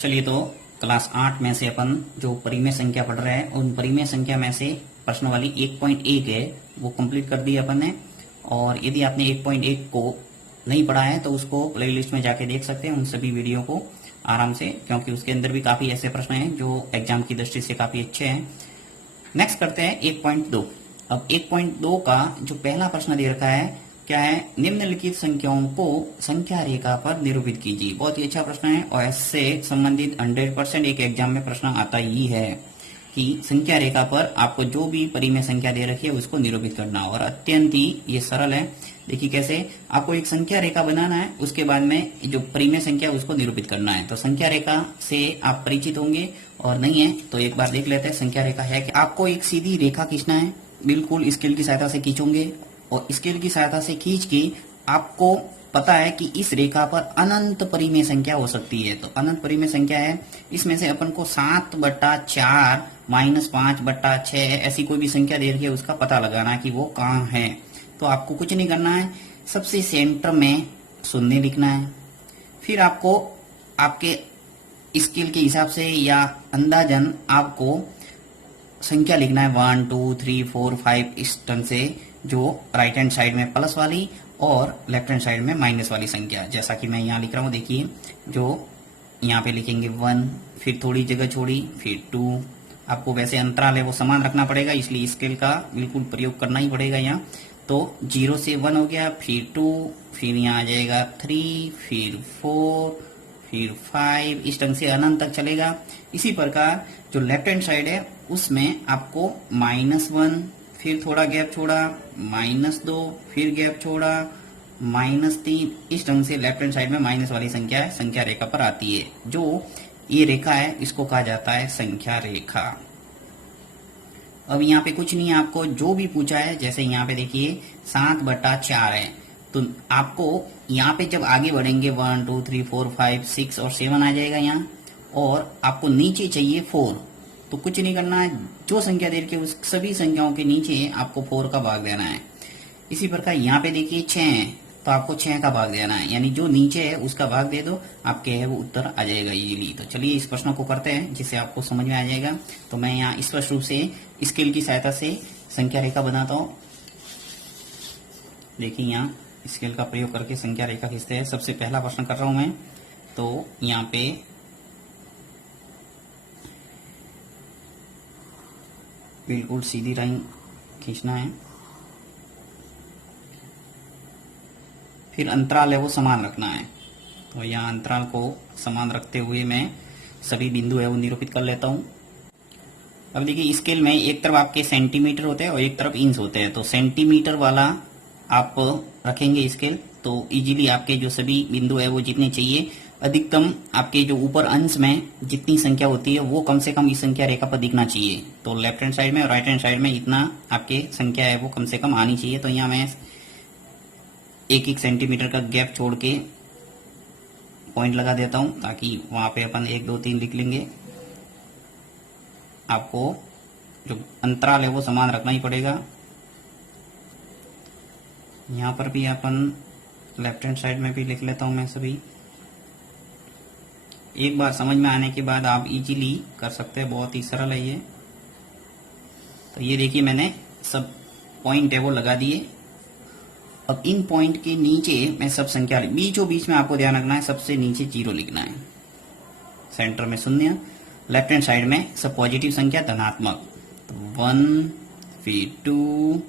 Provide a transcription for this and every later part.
चलिए तो क्लास 8 में से अपन जो परिमेय संख्या पढ़ रहे हैं उन परिमेय संख्या में से प्रश्न वाली 1.1 है वो कंप्लीट कर दी अपन ने। और यदि आपने 1.1 को नहीं पढ़ा है तो उसको प्लेलिस्ट में जाके देख सकते हैं उन सभी वीडियो को आराम से, क्योंकि उसके अंदर भी काफी ऐसे प्रश्न हैं जो एग्जाम की दृष्टि से काफी अच्छे हैं। नेक्स्ट करते हैं 1.2। अब 1.2 का जो पहला प्रश्न दे रखा है क्या है, निम्नलिखित संख्याओं को संख्या रेखा पर निरूपित कीजिए। बहुत ही अच्छा प्रश्न है और इससे संबंधित 100% एक एग्जाम में प्रश्न आता ही है कि संख्या रेखा पर आपको जो भी परिमेय संख्या दे रखी है उसको निरूपित करना, और अत्यंत ही ये सरल है। देखिए कैसे, आपको एक संख्या रेखा बनाना है, उसके बाद में जो परिमेय संख्या उसको निरूपित करना है। तो संख्या रेखा से आप परिचित होंगे, और नहीं है तो एक बार देख लेते हैं संख्या रेखा है कि आपको एक सीधी रेखा खींचना है, बिल्कुल स्केल की सहायता से खींचोगे, और स्केल की सहायता से खींच के आपको पता है कि इस रेखा पर अनंत परिमेय संख्या हो सकती है। तो अनंत परिमेय संख्या है, इसमें से अपन को 7/4 -5/6 ऐसी कोई भी संख्या दे रही है उसका पता लगाना है कि वो कहाँ है। तो आपको कुछ नहीं करना है, सबसे सेंटर में शून्य लिखना है, फिर आपको आपके स्केल के हिसाब से या अंदाजन आपको संख्या लिखना है 1 2 3 4 5 इस ढंग से, जो राइट हैंड साइड में प्लस वाली और लेफ्ट हैंड साइड में माइनस वाली संख्या, जैसा कि मैं यहाँ लिख रहा हूँ। देखिए जो यहाँ पे लिखेंगे 1, फिर थोड़ी जगह छोड़ी, फिर 2। आपको वैसे अंतराल है वो समान रखना पड़ेगा, इसलिए स्केल का बिल्कुल प्रयोग करना ही पड़ेगा यहाँ। तो 0 से 1 हो गया, फिर 2, फिर यहाँ आ जाएगा 3, फिर 4, फिर 5, इस ढंग से अनंत तक चलेगा। इसी प्रकार जो लेफ्ट हैंड साइड है उसमें आपको -1, फिर थोड़ा गैप छोड़ा, -2, फिर गैप छोड़ा, -3, इस ढंग से लेफ्ट हैंड साइड में माइनस वाली संख्या है संख्या रेखा पर आती है। जो ये रेखा है इसको कहा जाता है संख्या रेखा। अब यहाँ पे कुछ नहीं है, आपको जो भी पूछा है, जैसे यहाँ पे देखिए 7/4 है, तो आपको यहाँ पे जब आगे बढ़ेंगे 1 2 3 4 5 6 और 7 आ जाएगा यहाँ, और आपको नीचे चाहिए 4। तो कुछ नहीं करना है, जो संख्या दे रखी है उस सभी संख्याओं के नीचे आपको 4 का भाग देना है। इसी प्रकार यहाँ पे देखिए 6 है, तो आपको 6 का भाग देना है, यानी जो नीचे है उसका भाग दे दो, आपके है वो उत्तर आ जाएगा इजीली। तो चलिए इस प्रश्न को करते हैं जिससे आपको समझ में आ जाएगा। तो मैं यहाँ स्पष्ट रूप से स्केल की सहायता से संख्या रेखा बनाता हूँ। देखिए यहाँ स्केल का प्रयोग करके संख्या रेखा खींचते हैं। सबसे पहला प्रश्न कर रहा हूं मैं, तो यहाँ पे बिल्कुल सीधी लाइन खींचना है, फिर अंतराल है वो समान रखना है। तो यहाँ अंतराल को समान रखते हुए मैं सभी बिंदु है वो निरूपित कर लेता हूँ। अब देखिए स्केल में एक तरफ आपके सेंटीमीटर होते हैं और एक तरफ इंच होते हैं, तो सेंटीमीटर वाला आप रखेंगे स्केल, तो इजीली आपके जो सभी बिंदु है वो जितने चाहिए, अधिकतम आपके जो ऊपर अंश में जितनी संख्या होती है वो कम से कम इस संख्या रेखा पर दिखना चाहिए। तो लेफ्ट हैंड साइड में और राइट हैंड साइड में इतना आपके संख्या है वो कम से कम आनी चाहिए। तो यहाँ मैं 1-1 सेंटीमीटर का गैप छोड़ के पॉइंट लगा देता हूँ, ताकि वहां पे अपन 1 2 3 लिख लेंगे। आपको जो अंतराल है वो समान रखना ही पड़ेगा। यहाँ पर भी अपन लेफ्ट हैंड साइड में भी लिख लेता हूं मैं सभी। एक बार समझ में आने के बाद आप इजीली कर सकते हैं, बहुत ही सरल है ये। तो ये देखिए मैंने सब पॉइंट है वो लगा दिए। अब इन पॉइंट के नीचे मैं सब संख्या बीचों बीच में आपको ध्यान रखना है, सबसे नीचे 0 लिखना है, सेंटर में 0, लेफ्ट हैंड साइड में सब पॉजिटिव संख्या धनात्मक। तो 1, फिर 2,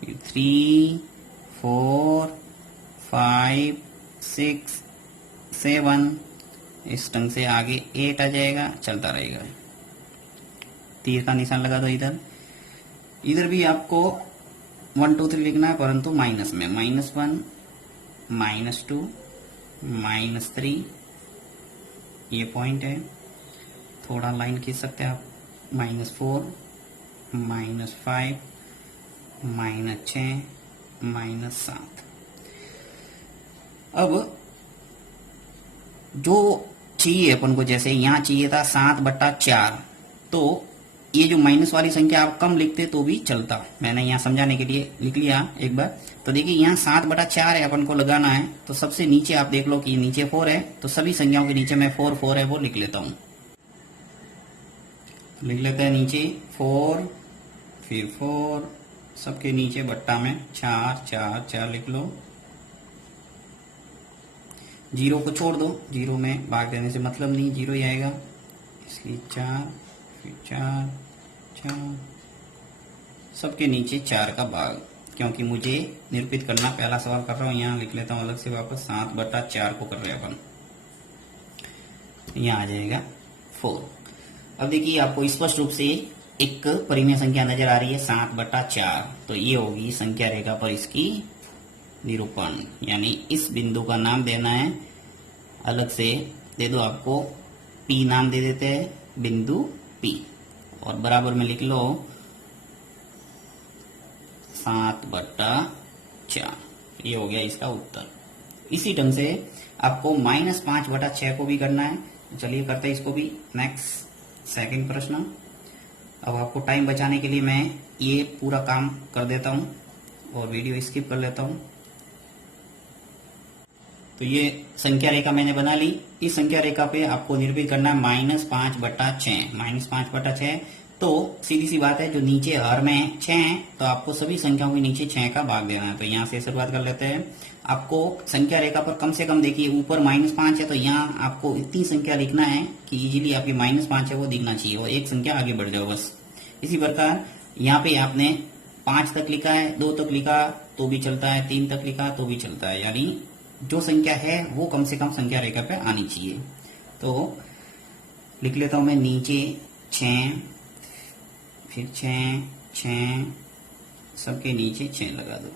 फिर 3 4 5 6 7, इस ढंग से आगे 8 आ जाएगा, चलता रहेगा। तीर का निशान लगा दो इधर। इधर भी आपको 1 2 3 लिखना है, परंतु माइनस में, -1 -2 -3 ये पॉइंट है। थोड़ा लाइन खींच सकते हैं आप, -4 -5 -6 -7। अब जो चाहिए अपन को, जैसे यहाँ चाहिए था 7/4, तो ये जो माइनस वाली संख्या आप कम लिखते तो भी चलता, मैंने यहाँ समझाने के लिए लिख लिया एक बार। तो देखिए यहाँ 7/4 है, अपन को लगाना है। तो सबसे नीचे आप देख लो कि नीचे 4 है, तो सभी संख्याओं के नीचे मैं 4 4 है वो लिख लेता हूँ। लिख लेते हैं नीचे 4, फिर 4, सबके नीचे बट्टा में 4 4 4 लिख लो। 0 को छोड़ दो, 0 में भाग देने से मतलब नहीं, 0 ही आएगा, इसलिए 4, फिर 4 4, सबके नीचे 4 का भाग, क्योंकि मुझे निरूपित करना, पहला सवाल कर रहा हूँ, यहाँ लिख लेता हूँ अलग से वापस। 7/4 को कर रहे हैं अपन, यहाँ आ जाएगा 4। अब देखिए आपको स्पष्ट रूप से एक परिमेय संख्या नजर आ रही है 7/4, तो ये होगी संख्या रेखा पर इसकी निरूपण, यानी इस बिंदु का नाम देना है, अलग से दे दो आपको, P नाम दे देते हैं, बिंदु P, और बराबर में लिख लो 7/4। ये हो गया इसका उत्तर। इसी ढंग से आपको -5/6 को भी करना है। चलिए करते हैं इसको भी। नेक्स्ट सेकंड प्रश्न। अब आपको टाइम बचाने के लिए मैं ये पूरा काम कर देता हूँ और वीडियो स्किप कर लेता हूँ। तो ये संख्या रेखा मैंने बना ली। इस संख्या रेखा पे आपको निरूपित करना है -5/6। -5/6 तो सीधी सी बात है, जो नीचे हर में 6 है तो आपको सभी संख्याओं के नीचे 6 का भाग देना है। तो यहाँ से शुरुआत कर लेते हैं। आपको संख्या रेखा पर कम से कम देखिए ऊपर -5 है, तो यहाँ आपको इतनी संख्या लिखना है कि इजीली आपकी -5 है वो दिखना चाहिए और एक संख्या आगे बढ़ जाओ बस। इसी प्रकार यहाँ पे आपने 5 तक लिखा है, 2 तक लिखा तो भी चलता है, 3 तक लिखा तो भी चलता है, यानी जो संख्या है वो कम से कम संख्या रेखा पे आनी चाहिए। तो लिख लेता हूं मैं नीचे 6, फिर 6 6, सबके नीचे 6 लगा दो,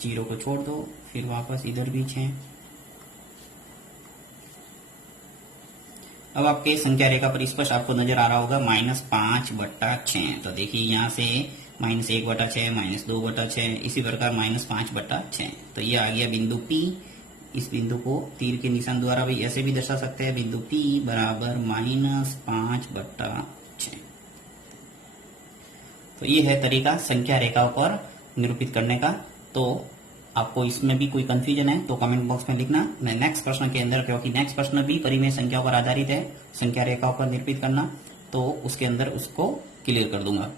0 को छोड़ दो, फिर वापस इधर भी 6। अब आपके संख्या रेखा पर स्पष्ट आपको नजर आ रहा होगा -5/6। तो देखिए यहाँ से -1/6, -2/6, इसी प्रकार -5/6। तो ये आ गया बिंदु P। इस बिंदु को तीर के निशान द्वारा भी ऐसे भी दर्शा सकते हैं, बिंदु P बराबर -5/6। तो ये है तरीका संख्या रेखाओं पर निरूपित करने का। तो आपको इसमें भी कोई कंफ्यूजन है तो कमेंट बॉक्स में लिखना। मैं नेक्स्ट प्रश्न के अंदर, क्योंकि नेक्स्ट प्रश्न भी परिमेय संख्याओं पर आधारित है, संख्या रेखाओं पर निरूपित करना, तो उसके अंदर उसको क्लियर कर दूंगा।